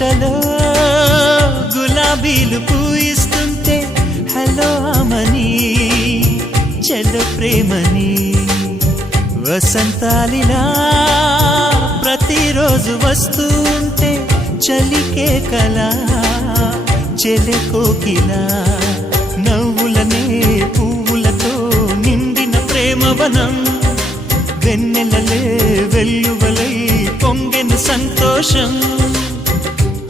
తోటలో గులాబీలు పూయిస్తుంటే హలో అమని చెల్ల ప్రేమని వసంతాలిలా ప్రతిరోజు వస్తూ ఉంటే చలికే కల చెలె కోకిలా నవ్వులనే పువ్వులతో నిండిన ప్రేమవనం వెన్నెలలే వెల్లువలై పొంగిన సంతోషం.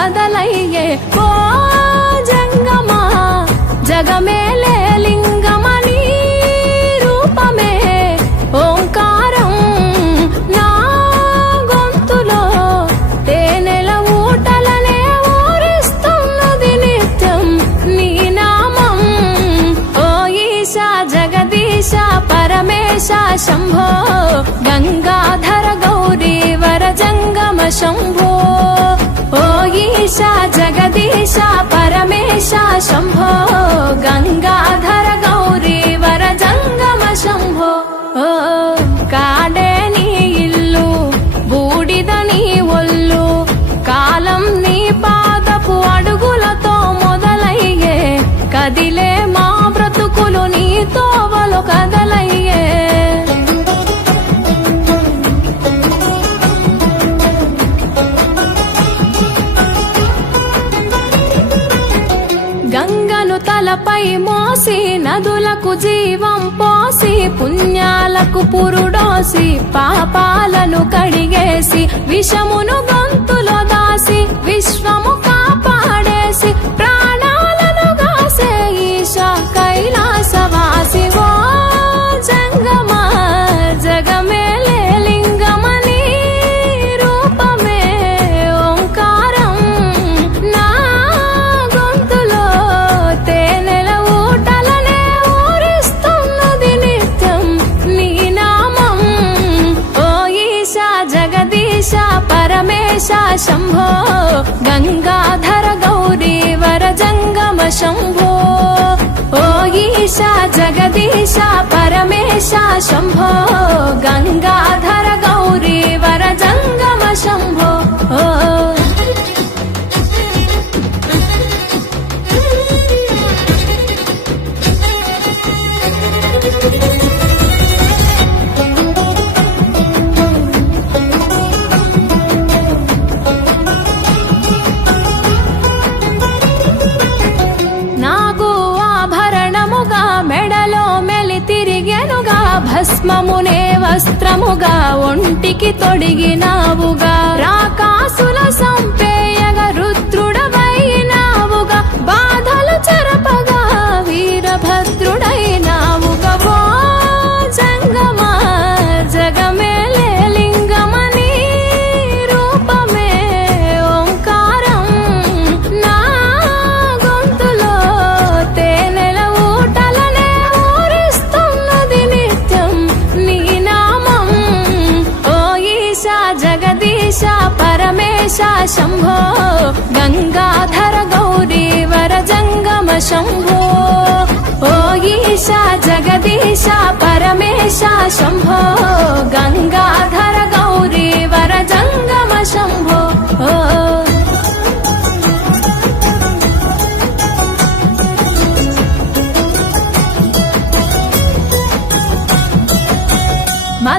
కదలయ్యే ఓ జంగమా? జగమేలే లింగమని రూపమే? ఓంకారం నా గొంతులో తేనెల ఊటలనే ఊరిస్తున్నది నిత్యం నీ నామం. ఓ ఈశా జగదీశ పరమేశ శంభో గంగాధర గౌరీ వర జంగమ శంభో. ఓ ఈశా జగదీశ పరమేశ శంభో గంగాధర గౌరీ వర జంగమ శంభో. ఓ కాడే నీ ఇల్లు బూడిద నీ ఒళ్ళు కాలం నీ పాదపు అడుగులతో మొదలయ్యే కదిలే మా బ్రతుకులు నీ తోవలు కదలయ్యే గంగను మోసి నదులకు జీవం పోసి పుణ్యాలకు పురుడోసి పాపాలను కడిగేసి విషమును గొంతులో దాసి విశ్వము కాపాడేసి ప్రాణాలను గాసే ఈశా కైలాసవాసి. ఓ జంగమా జగమే పరమేశ శంభో గంగాధర గౌరీ వర జంగమ శంభో ఓ ఈశా జగదీశ పరమేశ శంభో గంగాధర గౌరీ వర ఒంటికి తొడిగినావుగా. రాకాసుల సంపే పరమేశ శంభో గంగాధర గౌరీ వర జంగమ శంభో. ఓ ఈశా జగదీశ పరమేశ శంభో గంగాధర గౌరీ వర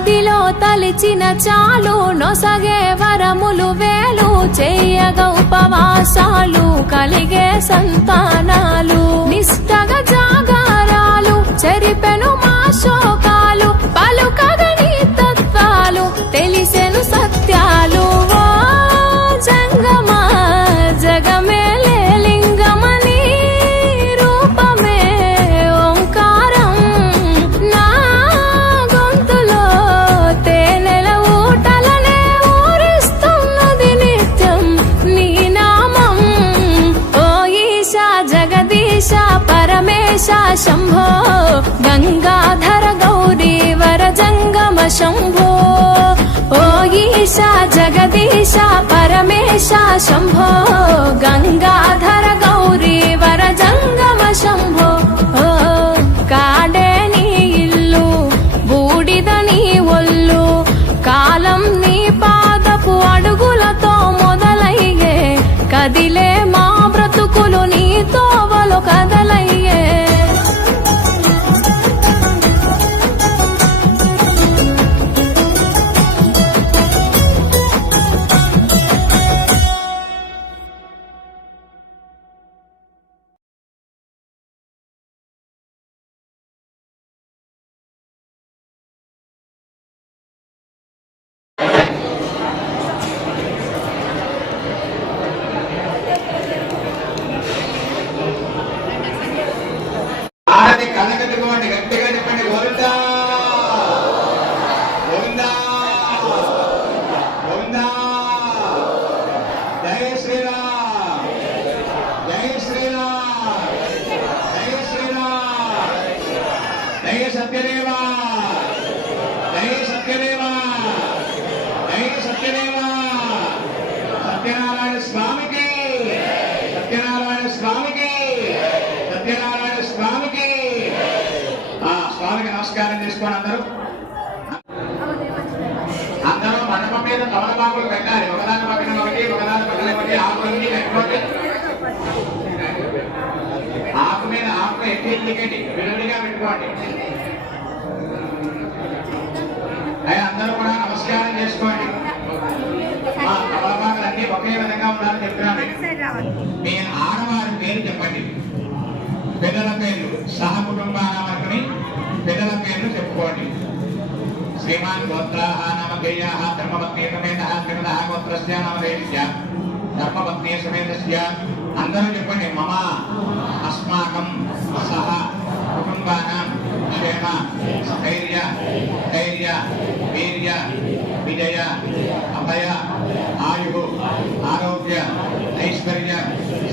మదిలో తలిచిన చాలు నొసగే వరములు వేలు చేయగ ఉపవాసాలు కలిగే సంతానాలు. శంభో. ఓ ఈశా జగదీశ పరమేశ శంభో. గంగాధర గౌరీ వర జంగమ శంభో. ఓ కాడే నీ ఇల్లు బూడిద నీ ఒళ్ళు కాలం తమలపాకులు పెట్టాలి. ఒకదాని పక్కన ఒకటి ఒకదాని పక్కన ఒకటి. ఆకులన్నీ పెట్టుకోండి ఆకు మీద ఆకు ఎక్కి ఎక్కండి విడివిడిగా పెట్టుకోండి. అయ్యా అందరూ కూడా నమస్కారం చేసుకోండి. తమలపాకులు అన్ని ఒకే విధంగా ఉండాలని చెప్తున్నాను. మీ ఆడవారి పేరు చెప్పండి. పిల్లల పేర్లు సహ కుటుంబానామని పిల్లల పేర్లు చెప్పుకోండి శ్రీమాన్ గోత్రాహ నామ గేయాహ ధర్మపత్ని సమేత శ్రీమద గోత్రస్య నామ దేశ్య ధర్మపత్ని సమేతస్య అందరూ చెప్పండి మమ అస్మాకం సహ కుటుంబానాం క్షేమ స్థైర్య ధైర్య వీర్య విజయ అభయ ఆయు ఆరోగ్య ఐశ్వర్య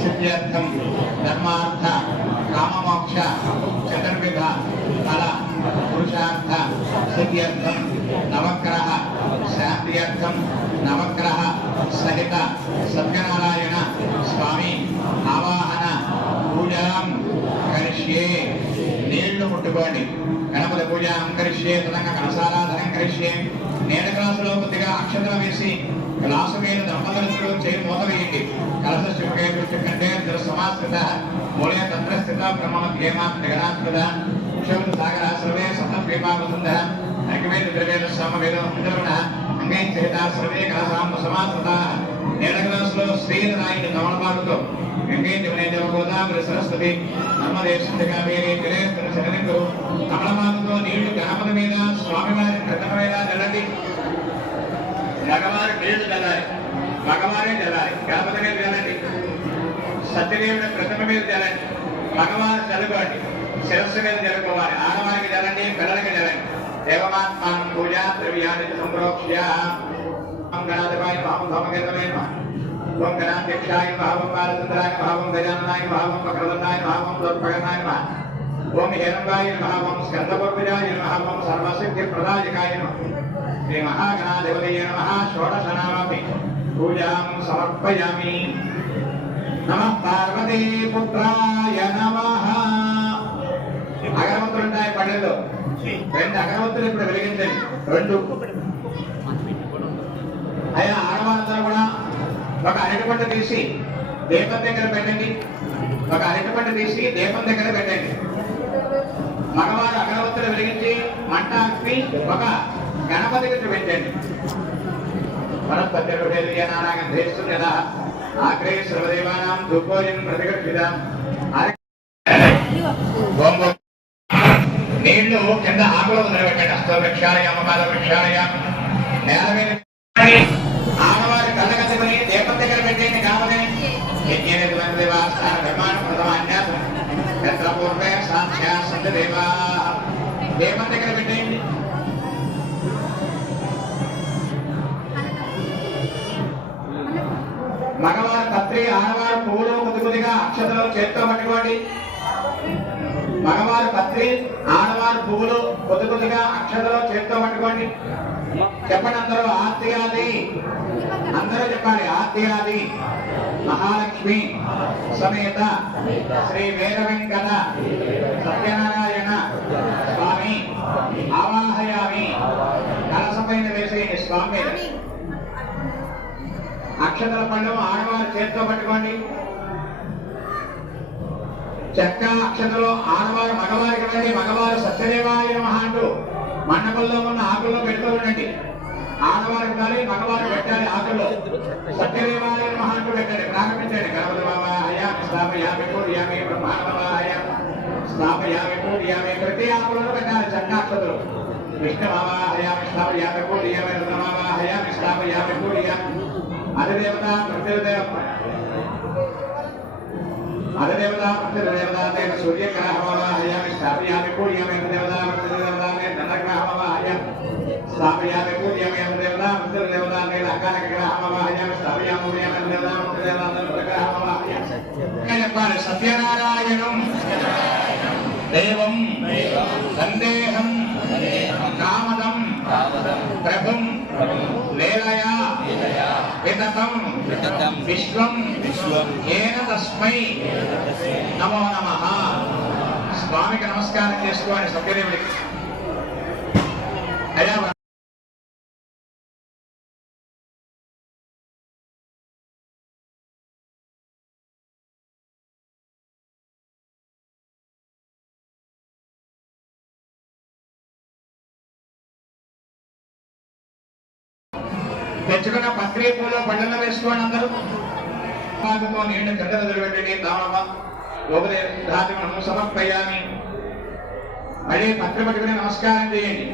సిద్ధ్యర్థం ధర్మార్థ కామమోక్ష చతుర్విధ ఫల పురుషార్థ సిద్ధ్యర్థం నవగ్రహ శాంత్యర్థం నవగ్రహ సహిత సత్యనారాయణ స్వామి ఆవాహన పూజాం కరిష్యే నీళ్ళు ముట్టుకోండి గణపతి పూజ అంకరిష్యే తదంగా కలసారాధనం కరిష్యే నేను క్లాసులో కొద్దిగా అక్షతలు వేసి గ్లాసు మీద దంపతులు చేయి మూత వేయండి। కలస శుభే కంటే సమాశ్రిత మూలే తంత్రస్థిత బ్రహ్మధ్యేమా జగనాత్మద క్షోభ సాగర సర్వే సప్త ప్రేమావసుంద అగ్వేద ద్రవేద సమవేద ఇంద్రవణ అంగై చేత సర్వే కలసాంబ సమాశ్రిత నేల గ్లాసులో శ్రీరాయుడి తమలపాటుతో గంగే గోదావరి సరస్వతి నర్మదే కావేరి జలేశ్వర శరణికు నీళ్ళు గ్రామల మీద స్వామి స్వామివారి ప్రథమమైన జలండి భగవారి నీళ్ళు జల్లాలి మగవారే జల్లాలి గణపతి మీద జల్లండి సత్యదేవుడి ప్రతిమ మీద జలండి భగవాన్ జలుకోండి శిరస్సు మీద జలుకోవాలి ఆడవారికి జలండి పిల్లలకి జలండి దేవమాత్మానం పూజా ద్రవ్యాన్ని సంప్రోక్ష్య ఓం గణాధిపాయ భావం భవగతమైన ఓం గణాధ్యక్షాయ భావం బాలచంద్రాయ భావం గజానాయ భావం వక్రదండాయ భావం దుర్భగనాయ ఓం హిరంగాయ భావం స్కందపూర్వజాయ భావం సర్వసిద్ధి ప్రదాయకాయ శ్రీ మహాగణాధిపతయ నమ షోడశనామపి పూజాం సమర్పయామి నమ పార్వతీ పుత్రాయ నమ అగరవత్తులు ఉంటాయి పళ్ళెల్లో రెండు అగరవత్తులు ఇప్పుడు వెలిగించండి రెండు. అయినా ఆడవాళ్ళందరూ కూడా ఒక అరటిపండు తీసి దీపం దగ్గర పెట్టండి. ఒక అరటిపండు తీసి దీపం దగ్గర పెట్టండి. మగవారు అగరవత్తులు వెలిగించి మంట ఆపి ఒక గణపతికి చూపించండి వనస్పతిర్వేదనాగంధేశ్వర ఆగ్రే సర్వదేవానాం ధూపోజం ప్రతిగక్షిత నీళ్ళు కింద ఆకులు వదిలిపెట్టండి హస్త వృక్షాలయ అమ్మకాల వృక్షాలయ నేల మీద ఆడవారి కళ్ళగట్టుకుని దీపం దగ్గర పెట్టేది కావలే. పూర్వే సాధ్యా సంతదేవా దీపం దగ్గర పెట్టేయండి. మగవారు తత్రి ఆడవారు పువ్వులు కొద్ది కొద్దిగా అక్షతలు చేత్తో పట్టుకోండి. మగవారు కత్రి ఆడవారి పువ్వులు కొద్ది కొద్దిగా అక్షతలో చేతితో పట్టుకోండి. చెప్పండి అందరూ ఆర్తియాది అందరూ చెప్పాలి ఆర్తియాది మహాలక్ష్మి. సమేత. శ్రీ వీర వెంకట సత్యనారాయణ. స్వామి. ఆవాహయామి. కలసపైన వేసేయండి స్వామి. అక్షతల పండుగ ఆడవారి చేతితో పట్టుకోండి. చెక్క అక్షతలో ఆడవారు మగవారికి వెళ్ళి మగవారు సత్యదేవాయ నమ అంటూ మండపంలో ఉన్న ఆకుల్లో పెడుతూ ఉండండి. ఆడవారికి ఉండాలి మగవారు పెట్టాలి ఆకుల్లో. సత్యదేవాయ నమ అంటూ పెట్టండి ప్రారంభించండి. గణపతి బాబా హయామి స్థాపయామి పూర్యామి బ్రహ్మాండ హయామి స్థాపయామి పూర్యామి ప్రతి ఆకులను పెట్టాలి చెక్క అక్షతలు విష్ణు బాబా హయామి స్థాపయామి పూర్యామి రుద్ర బాబా హయామి స్థాపయామి పూర్యామి అధిదేవత ప్రతిదేవ అధిదేవత స్థాపయామి పూర్యామి స్థాపయామి పూర్యామి స్థాపయామి పూర్యామి చెప్పాలి సత్యనారాయణం దేవం సందేహం కామదం ప్రభుం లీలయా వితతం విశ్వం ఏన తస్మై నమో నమ స్వామికి నమస్కారం చేసుకోవాలి సత్యదేవుడికి అయ్యా పత్రి పూలు పండుగ వేసుకోండి అందరూ పాదుతో నేను గడ్డ వదిలిపెట్టండి దామమ్మ లోపదేహాదిమను సమర్పయామి. మళ్ళీ పత్రి పట్టుకుని నమస్కారం చేయండి.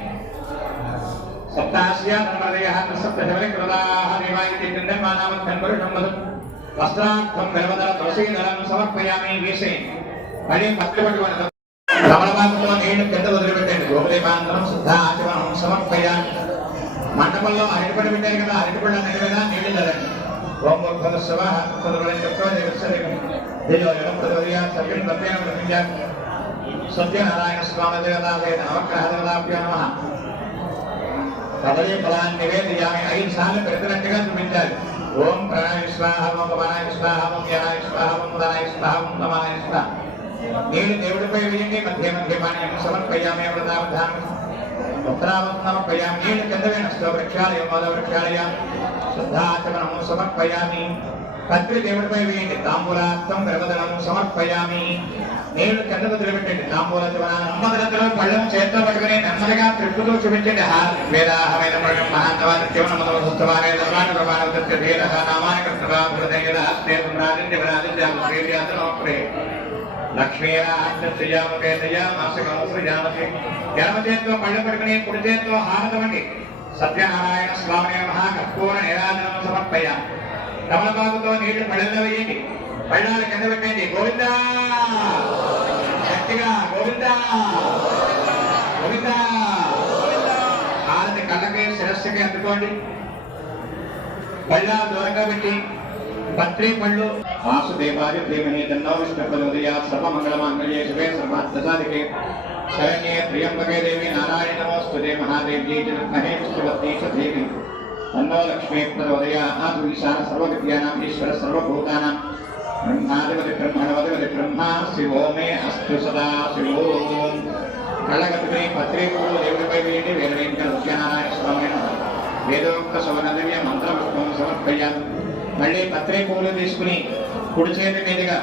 సప్తాస్యా ధర్మదయ సప్తశవరి కృదాహ దేవాయితి కిందమానామత్యం పురుషం మధు వస్త్రార్థం గర్వదల తులసీదళం సమర్పయామి వేసే. మళ్ళీ పత్రి పట్టుకుని కింద వదిలిపెట్టండి శుద్ధ ఆచమనం సమర్పయామి. మండపంలో అరటిపడి పెట్టారు కదా అరటిపడి నిలవేదా నీళ్ళు చల్లండి ఓం మూర్ఖద శివ పదవలని చెప్పడం దీనిలో ఎడం పదవదిగా సభ్యులు తప్పైన ప్రతిజ్ఞ సత్యనారాయణ స్వామి దేవతాలయ నవగ్రహ దేవతాభ్యో నమ. కదలీ ఫలాన్ని నివేదించాలి ఐదు సార్లు పెడుతున్నట్టుగా చూపించాలి ఓం ప్రణాయ స్వాహ ఓం పవనాయ స్వాహ ఓం యనాయ స్వాహ ఓం తమాయ దేవుడిపై వేయండి మధ్య మధ్య పానీయం సమర్పయామి ఉత్తరావత్నమర్పయామి నీళ్ళు కింద వేణస్తో వృక్షాలయం మోద సమర్పయామి. పత్రి దేవుడిపై వేయండి తాంబూలార్థం గర్భదనము సమర్పయామి. నీళ్ళు కింద వదిలిపెట్టండి తాంబూల నమ్మదలతో పళ్ళం చేత్తో పట్టుకుని నెమ్మదిగా త్రిప్పుతూ చూపించండి. వేదాహమైన పళ్ళం మహాంతవాదిత్యం నమదవస్తువానే ధర్మాన ప్రమాణ దత్య ధీర హృదయ హస్తే పురాదిత్య విరాదిత్య ప్రేర్యాత నమప్రే పళ్ళు పడుకుని కుడి చేతితో హారతమండి సత్యనారాయణ స్వామి మహా కర్పూర నిరాజనం సమర్పయ కమలబాబుతో నీళ్ళు పళ్ళలో వేయండి పళ్ళాలు కింద పెట్టండి గోవిందా గట్టిగా గోవిందా గోవిందా హారతి కళ్ళకి శిరస్సుకి అందుకోండి పళ్ళాలు దూరంగా పెట్టి పత్రి పళ్ళు వాసుదేవాయ ప్రేమణి తన్నో విష్ణుపదోదయ సర్వమంగళమాంగళ్యే శుభే సర్వార్థసాధికే శరణ్యే ప్రియంబకే దేవి నారాయణ నమోస్తుతే మహాదేవ్యై జగద్మహే విష్ణువత్తే దేవి తన్నో లక్ష్మీ ప్రచోదయ ఆసు ఈశాన సర్వవిద్యానాం ఈశ్వర సర్వభూతానాం బ్రహ్మాధిపతి బ్రహ్మణవధిపతి బ్రహ్మ శివో మే అస్తు సదా శివో కళగతిపై పత్రికలు దేవుడిపై వేయండి వేద వెంకట సత్యనారాయణ స్వామి వేదోక్త సవనదివ్య మంత్రపుష్పం సమర్పయ్యాలి మళ్ళీ పత్రే పువ్వులు తీసుకుని కుడి చేతి మీదుగా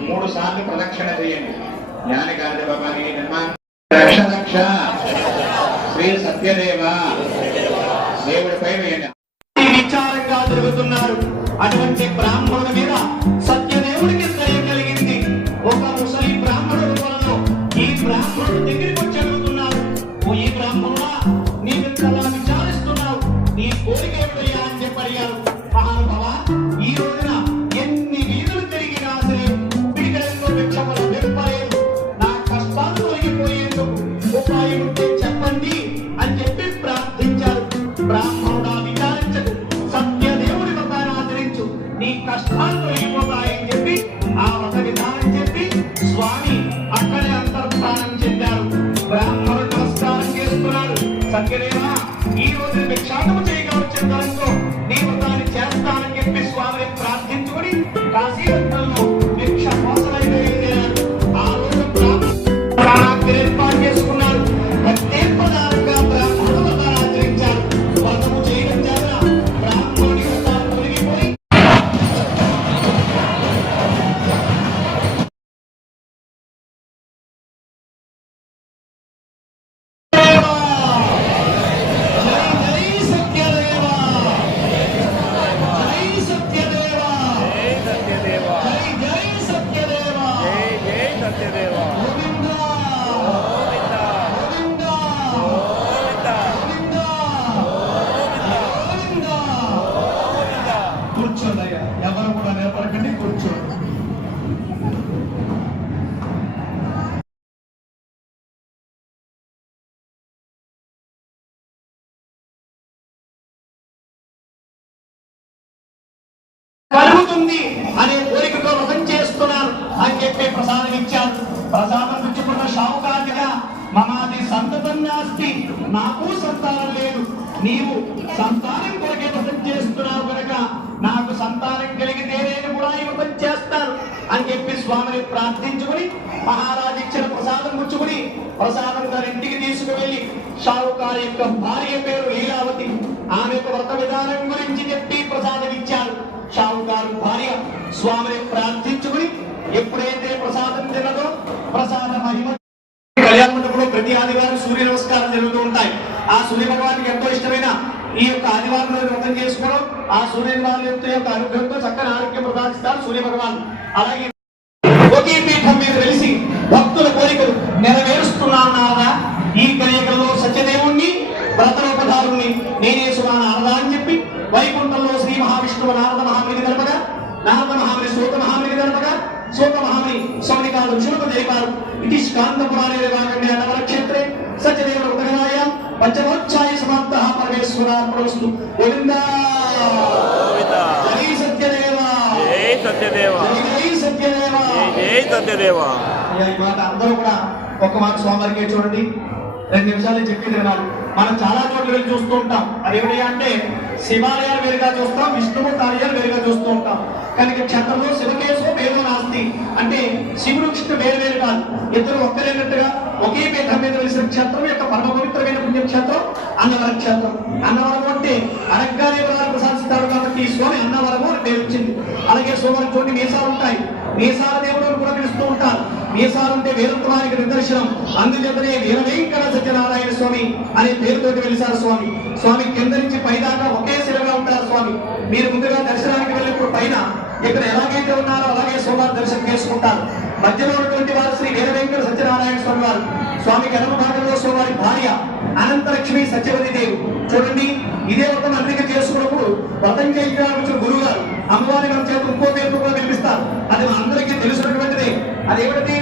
మూడు సార్లు ప్రదక్షిణ చేయండి. జ్ఞాని గారి బాబాని నిర్మాణ. శ్రీ సత్యదేవ. దేవుడిపై వేయండి. విచారంగా తిరుగుతున్నారు అటువంటి బ్రాహ్మణుల సత్యదేవా ఈ సంతానం నాస్తి నాకు సంతానం లేదు. నీవు సంతానం కొరకే వ్రతం చేస్తున్నావు కనుక నాకు సంతానం కలిగితే నేను కూడా ఈ వ్రతం చేస్తాను అని చెప్పి స్వామిని ప్రార్థించుకుని మహారాజు ఇచ్చిన ప్రసాదం పుచ్చుకుని ప్రసాదం గారి ఇంటికి తీసుకువెళ్ళి షావుకారు యొక్క భార్య పేరు లీలావతి ఆమె యొక్క వ్రత విధానం గురించి చెప్పి ప్రసాదం ఇచ్చారు. షావుకారు భార్య స్వామిని ప్రార్థించుకుని ఎప్పుడైతే ప్రసాదం తినదో ప్రసాద మహిమ కళ్యాణ మండపంలో ప్రతి ఆదివారం సూర్య నమస్కారం జరుగుతూ ఉంటాయి ఆ సూర్య భగవానికి ఎంతో ఇష్టమైన ఈ యొక్క ఆదివారం రోజు వ్రతం చేసుకోవడం ఆ సూర్య యొక్క యొక్క అనుగ్రహంతో చక్కని ఆరోగ్యం ప్రసాదిస్తారు సూర్య భగవాన్ అలాగే పంచమోచ్చాయ సమాప్త పరమేశ్వరార్పణస్తు గోవిందా! జై సత్యదేవా! జై సత్యదేవ! జై సత్యదేవా! జై సత్యదేవ! అయ్యా, ఈ మాట అందరూ కూడా ఒక మాట స్వామివారికి చూడండి. రెండు నిమిషాలు చెప్పి తినాలి మనం చాలా చోట్ల వెళ్ళి చూస్తూ ఉంటాం. అది ఏమిటి అంటే శివాలయాలు వేరుగా చూస్తాం విష్ణువు కార్యాలు వేరుగా చూస్తూ ఉంటాం. కానీ ఇక్కడ శివకేశం వేరు నాస్తి అంటే శివుడు విష్ణు వేరు వేరు కాదు. ఇద్దరు ఒక్కరేనట్టుగా ఒకే పీఠం మీద వెలిసిన క్షేత్రం యొక్క పరమ పవిత్రమైన పుణ్యక్షేత్రం అన్నవరం క్షేత్రం. అన్నవరం అంటే అనగ్గానే వరాలు ప్రసాదిస్తారు కాబట్టి ఈ స్వామి అన్నవరము అని పేరు వచ్చింది. అలాగే సోమవారం చోటి మీసాలు ఉంటాయి. మీసాల దేవుడు కూడా పిలుస్తూ వీరత్వానికి నిదర్శనం. అందుచేతనే వీరవేంకట సత్యనారాయణ స్వామి అనే పేరుతోటి వెలిసారు స్వామి. స్వామి కింద నుంచి పైదాకా ఒకే శిలగా ఉంటారు స్వామి. మీరు ముందుగా దర్శనానికి వెళ్ళినప్పుడు పైన ఇక్కడ ఎలాగైతే ఉన్నారో అలాగే సోమవారం దర్శనం చేసుకుంటారు. మధ్యలో ఉన్నటువంటి వారు శ్రీ వీరవేంకట సత్యనారాయణ స్వామి వారు. స్వామి ఎడమ భాగంలో స్వామి భార్య అనంతలక్ష్మి సత్యవతి దేవి. చూడండి ఇదే ఒక మంత్రిక చేసుకున్నప్పుడు వ్రతం చేయించడానికి గురువు గారు అమ్మవారి మన చేత ఇంకో పేరు కూడా వినిపిస్తారు అది అందరూ அதை எப்படி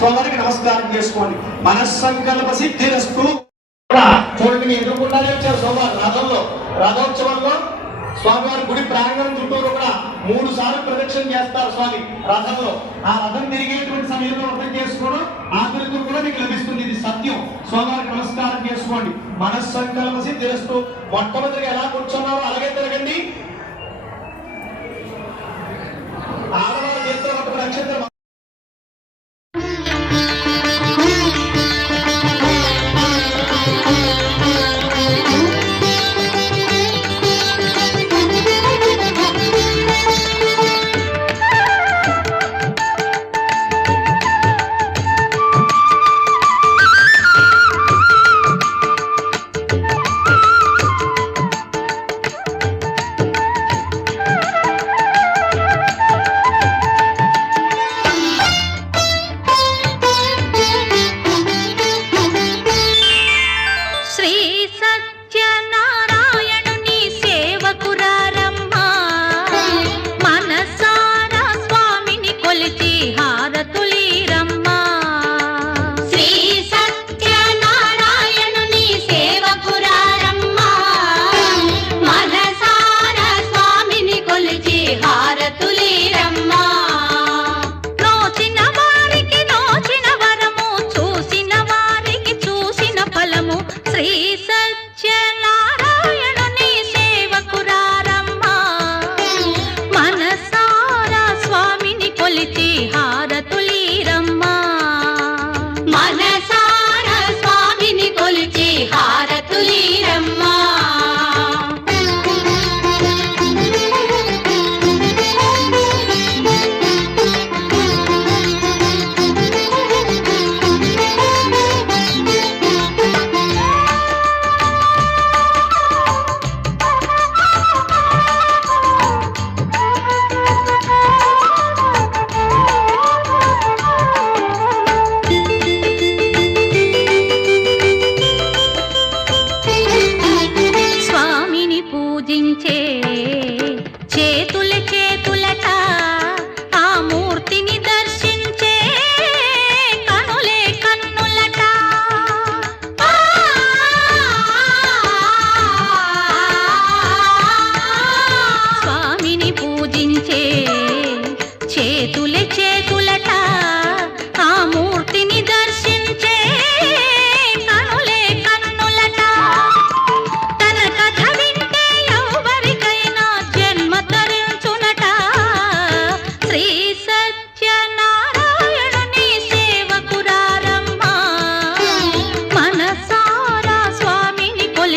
సోదరికి నమస్కారం చేసుకోండి. మనస్సంకల్ప సిద్ధి రస్తు. చూడండి మీ వచ్చారు సోమవారం. రథంలో రథోత్సవంలో స్వామివారి గుడి ప్రాంగణం చుట్టూరు కూడా మూడు సార్లు ప్రదక్షిణ చేస్తారు స్వామి రథంలో. ఆ రథం తిరిగేటువంటి సమయంలో అర్థం చేసుకోవడం ఆకృతి కూడా మీకు లభిస్తుంది. ఇది సత్యం. స్వామివారికి నమస్కారం చేసుకోండి. మనస్సంకల్పసి తెలుస్తూ మొట్టమొదటి ఎలా కూర్చున్నారో అలాగే తిరగండి. ఆడవారి చేతిలో ఒక నక్షత్రం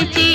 ರುಚಿ